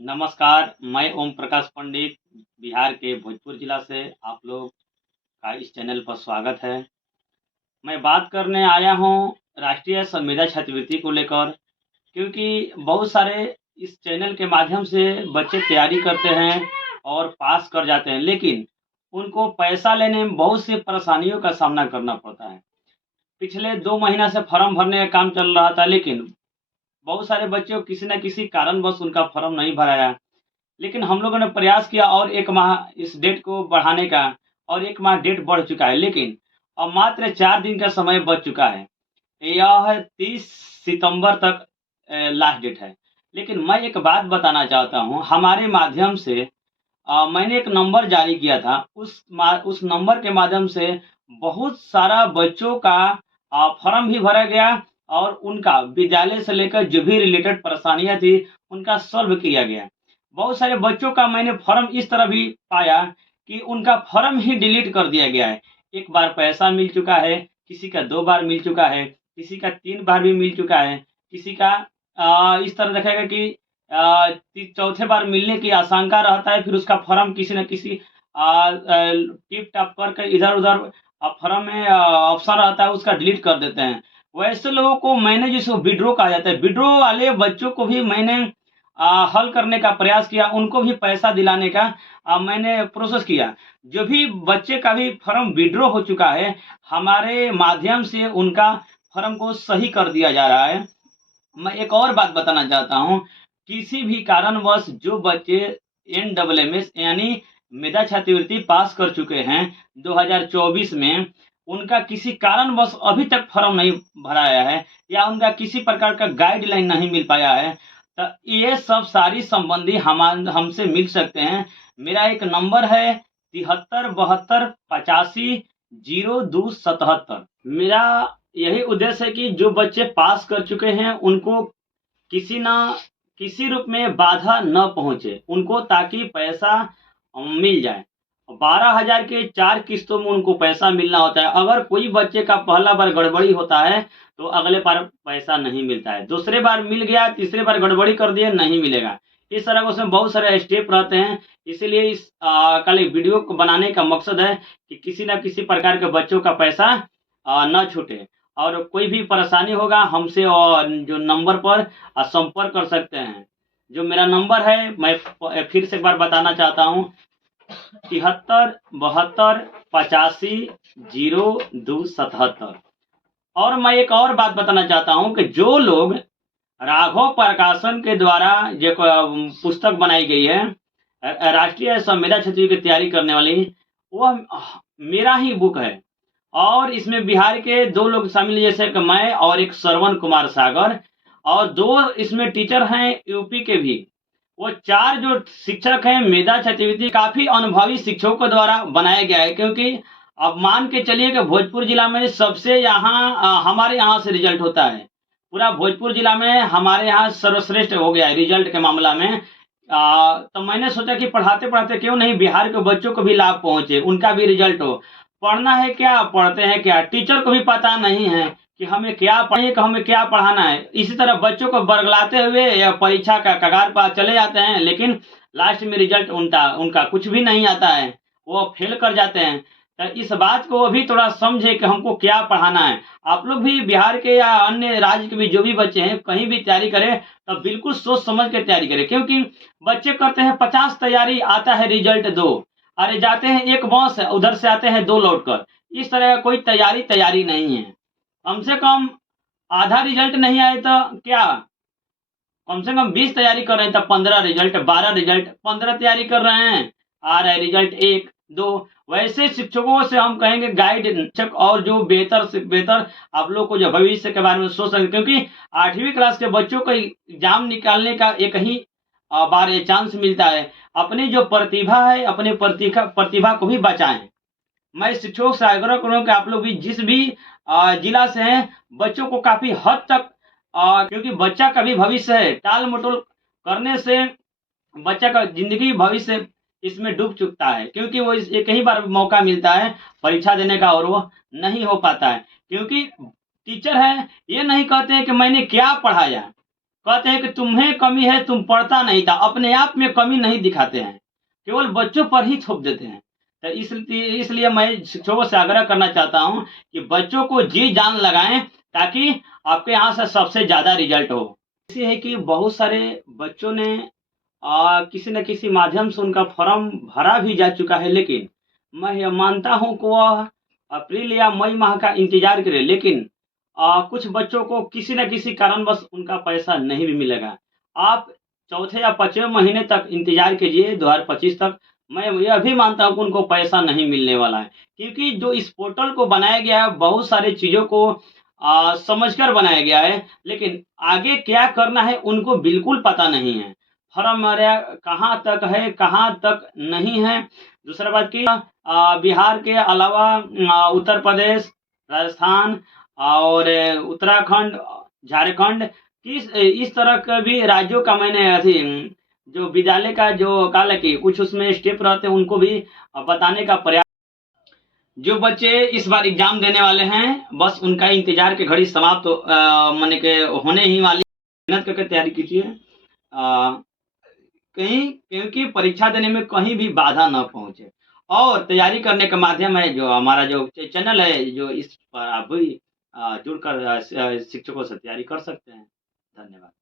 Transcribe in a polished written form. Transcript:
नमस्कार, मैं ओम प्रकाश पंडित बिहार के भोजपुर जिला से आप लोग का इस चैनल पर स्वागत है। मैं बात करने आया हूँ राष्ट्रीय संविदा छात्रवृत्ति को लेकर, क्योंकि बहुत सारे इस चैनल के माध्यम से बच्चे तैयारी करते हैं और पास कर जाते हैं, लेकिन उनको पैसा लेने में बहुत सी परेशानियों का सामना करना पड़ता है। पिछले 2 महीना से फॉर्म भरने का काम चल रहा था, लेकिन बहुत सारे बच्चों किसी न किसी कारणवश उनका फॉर्म नहीं भराया। लेकिन हम लोगों ने प्रयास किया और 1 माह इस डेट को बढ़ाने का, और 1 माह डेट बढ़ चुका है, लेकिन अब मात्र 4 दिन का समय बच चुका है। यह 30 सितंबर तक लास्ट डेट है। लेकिन मैं एक बात बताना चाहता हूँ, हमारे माध्यम से मैंने एक नंबर जारी किया था, उस नंबर के माध्यम से बहुत सारा बच्चों का फॉर्म भी भरा गया और उनका विद्यालय से लेकर जो भी रिलेटेड परेशानियाँ थी, उनका सॉल्व किया गया। बहुत सारे बच्चों का मैंने फॉर्म इस तरह भी पाया कि उनका फॉर्म ही डिलीट कर दिया गया है। 1 बार पैसा मिल चुका है, किसी का 2 बार मिल चुका है, किसी का 3 बार भी मिल चुका है, किसी का इस तरह देखेगा कि चौथे बार मिलने की आशंका रहता है, फिर उसका फॉर्म किसी न किसी टिप-टॉप करके इधर-उधर फॉर्म में ऑप्शन रहता है, उसका डिलीट कर देते हैं। वैसे लोगों को मैंने जिसको विथड्रॉ कहा जाता है, विथड्रॉ वाले बच्चों को भी मैंने हल करने का प्रयास किया, उनको भी पैसा दिलाने का मैंने प्रोसेस किया। जो भी बच्चे का भी फॉर्म विथड्रॉ हो चुका है, हमारे माध्यम से उनका फॉर्म को सही कर दिया जा रहा है। मैं एक और बात बताना चाहता हूँ, किसी भी कारणवश जो बच्चे एनडब्ल्यूएमएस यानी मेधा छात्रवृत्ति पास कर चुके हैं 2024 में, उनका किसी कारणवश अभी तक फॉर्म नहीं भराया है या उनका किसी प्रकार का गाइडलाइन नहीं मिल पाया है, तो ये सब सारी संबंधी हमसे मिल सकते हैं। मेरा एक नंबर है 73 72 85 02 77। मेरा यही उद्देश्य है कि जो बच्चे पास कर चुके हैं उनको किसी ना किसी रूप में बाधा न पहुंचे उनको, ताकि पैसा मिल जाए। 12,000 के 4 किस्तों में उनको पैसा मिलना होता है। अगर कोई बच्चे का पहला बार गड़बड़ी होता है तो अगले बार पैसा नहीं मिलता है, दूसरे बार मिल गया, तीसरे बार गड़बड़ी कर दिए नहीं मिलेगा। इस तरह उसमें बहुत सारे स्टेप रहते हैं। इसीलिए इस कल एक वीडियो को बनाने का मकसद है कि किसी न किसी प्रकार के बच्चों का पैसा न छूटे। और कोई भी परेशानी होगा हमसे और जो नंबर पर संपर्क कर सकते हैं। जो मेरा नंबर है मैं फिर से एक बार बताना चाहता हूँ, 73 72 85 02 77। और मैं एक और बात बताना चाहता हूँ कि जो लोग राघव प्रकाशन के द्वारा जो पुस्तक बनाई गई है, राष्ट्रीय संविदा क्षेत्र की तैयारी करने वाली, वह मेरा ही बुक है। और इसमें बिहार के 2 लोग शामिल हैं, जैसे कि मैं और एक श्रवण कुमार सागर, और 2 इसमें टीचर हैं यूपी के भी। वो 4 जो शिक्षक हैं, मेधा छात्रवृत्ति काफ़ी अनुभवी शिक्षकों के द्वारा बनाया गया है, क्योंकि अब मान के चलिए कि भोजपुर जिला में सबसे यहाँ हमारे यहाँ से रिजल्ट होता है। पूरा भोजपुर जिला में हमारे यहाँ सर्वश्रेष्ठ हो गया है रिजल्ट के मामला में। तो मैंने सोचा कि पढ़ाते-पढ़ाते क्यों नहीं बिहार के बच्चों को भी लाभ पहुँचे, उनका भी रिजल्ट हो। पढ़ना है क्या, पढ़ते हैं क्या, टीचर को भी पता नहीं है कि हमें क्या पढ़ें, कि हमें क्या पढ़ाना है। इसी तरह बच्चों को बरगलाते हुए या परीक्षा का कगार पर चले जाते हैं, लेकिन लास्ट में रिजल्ट उनका उनका कुछ भी नहीं आता है, वो फेल कर जाते हैं। तो इस बात को अभी थोड़ा समझे कि हमको क्या पढ़ाना है। आप लोग भी बिहार के या अन्य राज्य के भी जो भी बच्चे हैं, कहीं भी तैयारी करें तो बिल्कुल सोच समझ के तैयारी करें, क्योंकि बच्चे करते हैं 50 तैयारी, आता है रिजल्ट 2। अरे जाते हैं एक बस है, उधर से आते हैं 2 लौटकर। इस तरह का कोई तैयारी नहीं है। कम से कम आधा रिजल्ट नहीं आए तो क्या, कम से कम 20 तैयारी कर रहे हैं तो 15 रिजल्ट, 12 रिजल्ट, 15 तैयारी कर रहे हैं, आ रहा है रिजल्ट 1 2। वैसे शिक्षकों से हम कहेंगे गाइड शिक्षक, और जो बेहतर से बेहतर आप लोग को जो भविष्य के बारे में सोच सकें, क्योंकि 8वीं क्लास के बच्चों को एग्जाम निकालने का एक ही बार ये चांस मिलता है। अपनी जो प्रतिभा है, अपनी प्रतिभा को भी बचाएं। मैं शिक्षकों से आग्रह करूँगा कि आप लोग भी जिस भी जिला से हैं, बच्चों को काफ़ी हद तक क्योंकि बच्चा का भी भविष्य है, टाल-मटोल करने से बच्चा का ज़िंदगी भविष्य इसमें डूब चुकता है, क्योंकि वो इस एक ही बार मौका मिलता है परीक्षा देने का और वो नहीं हो पाता है। क्योंकि टीचर है, ये नहीं कहते हैं कि मैंने क्या पढ़ाया, कहते हैं कि तुम्हें कमी है, तुम पढ़ता नहीं था, अपने आप में कमी नहीं दिखाते हैं, केवल बच्चों पर ही थोप देते हैं। तो इसलिए मैं शिक्षकों से आग्रह करना चाहता हूँ कि बच्चों को जी जान लगाएं, ताकि आपके यहाँ से सबसे ज़्यादा रिजल्ट हो। ऐसे है कि बहुत सारे बच्चों ने किसी न किसी माध्यम से उनका फॉर्म भरा भी जा चुका है, लेकिन मैं यह मानता हूँ कि वह अप्रैल या मई माह का इंतज़ार करें, लेकिन कुछ बच्चों को किसी न किसी कारणवश उनका पैसा नहीं भी मिलेगा। आप चौथे या 5वें महीने तक इंतज़ार कीजिए 2025 तक, मैं यह भी मानता हूँ कि उनको पैसा नहीं मिलने वाला है। क्योंकि जो इस पोर्टल को बनाया गया है, बहुत सारी चीज़ों को समझकर बनाया गया है, लेकिन आगे क्या करना है उनको बिल्कुल पता नहीं है। फॉर्म भरा कहाँ तक है, कहाँ तक नहीं है। दूसरा बात कि बिहार के अलावा उत्तर प्रदेश, राजस्थान और उत्तराखंड, झारखंड, इस तरह के भी राज्यों का मैंने जो विद्यालय का जो काल है कि कुछ उसमें स्टेप रहते हैं, उनको भी बताने का प्रयास। जो बच्चे इस बार एग्जाम देने वाले हैं, बस उनका इंतजार की घड़ी समाप्त माने के होने ही वाली। मेहनत करके तैयारी कीजिए, कहीं क्योंकि परीक्षा देने में कहीं भी बाधा न पहुंचे। और तैयारी करने का माध्यम है जो हमारा जो चैनल है, जो इस पर आप भी जुड़कर शिक्षकों से तैयारी कर सकते हैं। धन्यवाद।